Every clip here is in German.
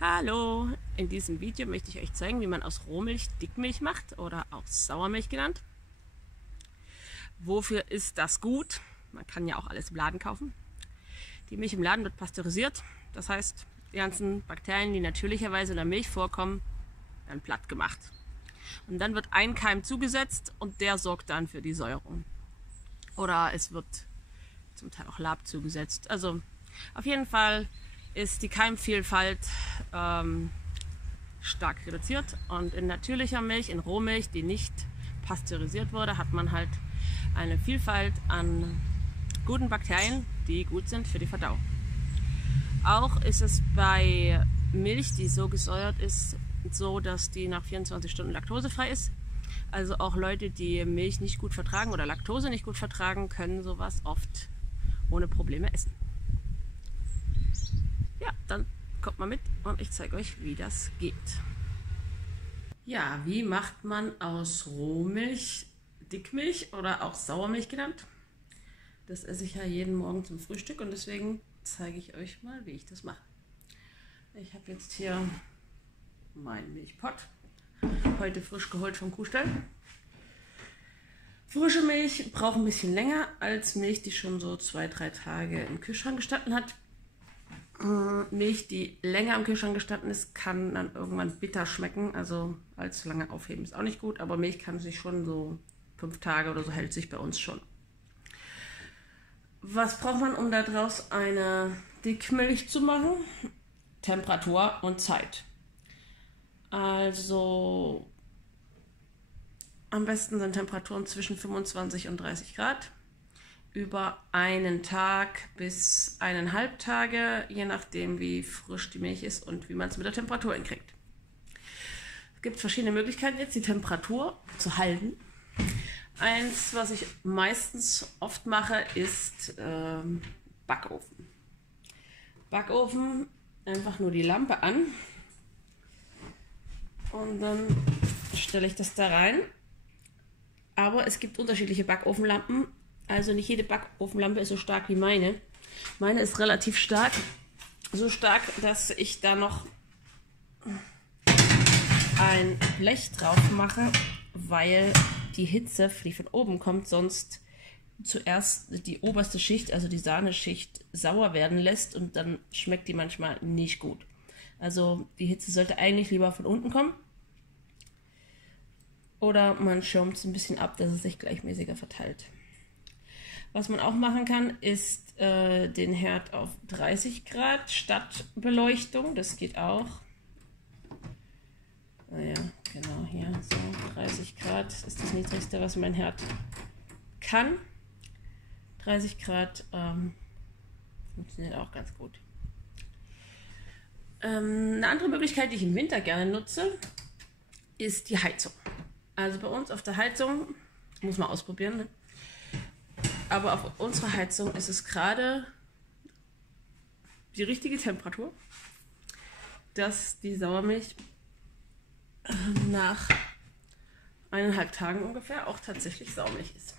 Hallo, in diesem Video möchte ich euch zeigen, wie man aus Rohmilch Dickmilch macht oder auch Sauermilch genannt. Wofür ist das gut? Man kann ja auch alles im Laden kaufen. Die Milch im Laden wird pasteurisiert, das heißt, die ganzen Bakterien, die natürlicherweise in der Milch vorkommen, werden platt gemacht. Und dann wird ein Keim zugesetzt und der sorgt dann für die Säuerung. Oder es wird zum Teil auch Lab zugesetzt. Also auf jeden Fall ist die Keimvielfalt stark reduziert und in natürlicher Milch, in Rohmilch, die nicht pasteurisiert wurde, hat man halt eine Vielfalt an guten Bakterien, die gut sind für die Verdauung. Auch ist es bei Milch, die so gesäuert ist, so, dass die nach 24 Stunden laktosefrei ist. Also auch Leute, die Milch nicht gut vertragen oder Laktose nicht gut vertragen, können sowas oft ohne Probleme essen. Ja, dann kommt mal mit und ich zeige euch, wie das geht. Ja, wie macht man aus Rohmilch Dickmilch oder auch Sauermilch genannt? Das esse ich ja jeden Morgen zum Frühstück und deswegen zeige ich euch mal, wie ich das mache. Ich habe jetzt hier meinen Milchpott, heute frisch geholt vom Kuhstall. Frische Milch braucht ein bisschen länger als Milch, die schon so 2-3 Tage im Kühlschrank gestanden hat. Milch, die länger im Kühlschrank gestanden ist, kann dann irgendwann bitter schmecken. Also allzu lange aufheben ist auch nicht gut, aber Milch kann sich schon so 5 Tage oder so hält sich bei uns schon. Was braucht man, um daraus eine Dickmilch zu machen? Temperatur und Zeit. Also am besten sind Temperaturen zwischen 25 und 30 Grad. Über einen Tag bis 1,5 Tage, je nachdem wie frisch die Milch ist und wie man es mit der Temperatur hinkriegt. Es gibt verschiedene Möglichkeiten jetzt, die Temperatur zu halten. Eins, was ich meistens oft mache, ist Backofen. Backofen, einfach nur die Lampe an und dann stelle ich das da rein. Aber es gibt unterschiedliche Backofenlampen. Also nicht jede Backofenlampe ist so stark wie meine. Meine ist relativ stark. So stark, dass ich da noch ein Blech drauf mache, weil die Hitze, die von oben kommt, sonst zuerst die oberste Schicht, also die Sahneschicht, sauer werden lässt und dann schmeckt die manchmal nicht gut. Also die Hitze sollte eigentlich lieber von unten kommen. Oder man schirmt es ein bisschen ab, dass es sich gleichmäßiger verteilt. Was man auch machen kann, ist den Herd auf 30 Grad statt Beleuchtung. Das geht auch. Naja, genau hier, so 30 Grad ist das Niedrigste, was mein Herd kann. 30 Grad funktioniert auch ganz gut. Eine andere Möglichkeit, die ich im Winter gerne nutze, ist die Heizung. Also bei uns auf der Heizung, muss man ausprobieren, ne? Aber auf unserer Heizung ist es gerade die richtige Temperatur, dass die Sauermilch nach 1,5 Tagen ungefähr auch tatsächlich Sauermilch ist.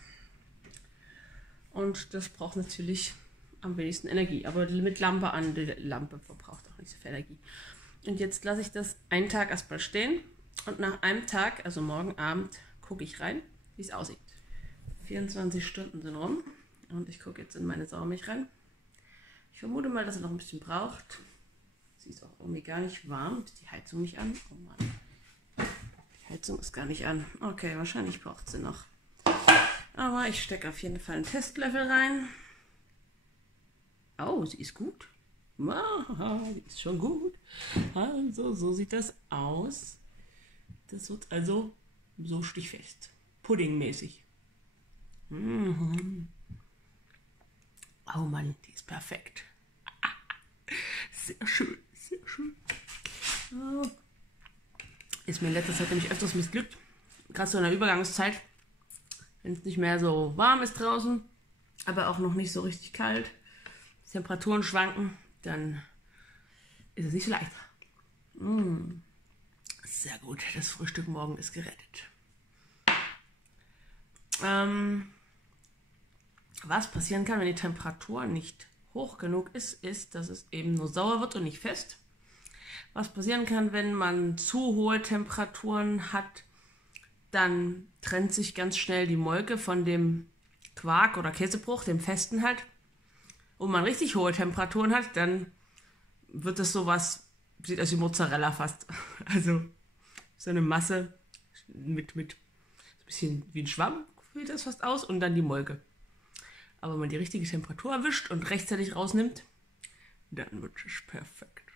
Und das braucht natürlich am wenigsten Energie, aber mit Lampe an, die Lampe verbraucht auch nicht so viel Energie. Und jetzt lasse ich das einen Tag erstmal stehen und nach einem Tag, also morgen Abend, gucke ich rein, wie es aussieht. 24 Stunden sind rum und ich gucke jetzt in meine Sauermilch rein. Ich vermute mal, dass er noch ein bisschen braucht. Sie ist auch irgendwie gar nicht warm. Ist die Heizung nicht an? Oh Mann. Die Heizung ist gar nicht an. Okay, wahrscheinlich braucht sie noch. Aber ich stecke auf jeden Fall einen Testlöffel rein. Oh, sie ist gut. Die ist schon gut. Also, so sieht das aus. Das wird also so stichfest. Puddingmäßig. Oh Mann, die ist perfekt. Sehr schön, sehr schön. Ist mir in letzter Zeit nämlich öfters missglückt. Gerade so in der Übergangszeit, wenn es nicht mehr so warm ist draußen, aber auch noch nicht so richtig kalt, die Temperaturen schwanken, dann ist es nicht so leicht. Sehr gut, das Frühstück morgen ist gerettet. Was passieren kann, wenn die Temperatur nicht hoch genug ist, ist, dass es eben nur sauer wird und nicht fest. Was passieren kann, wenn man zu hohe Temperaturen hat, dann trennt sich ganz schnell die Molke von dem Quark oder Käsebruch, dem festen halt. Und wenn man richtig hohe Temperaturen hat, dann wird es sowas, sieht aus wie Mozzarella fast. Also so eine Masse mit ein bisschen wie ein Schwamm sieht das fast aus und dann die Molke. Aber wenn man die richtige Temperatur erwischt und rechtzeitig rausnimmt, dann wird es perfekt.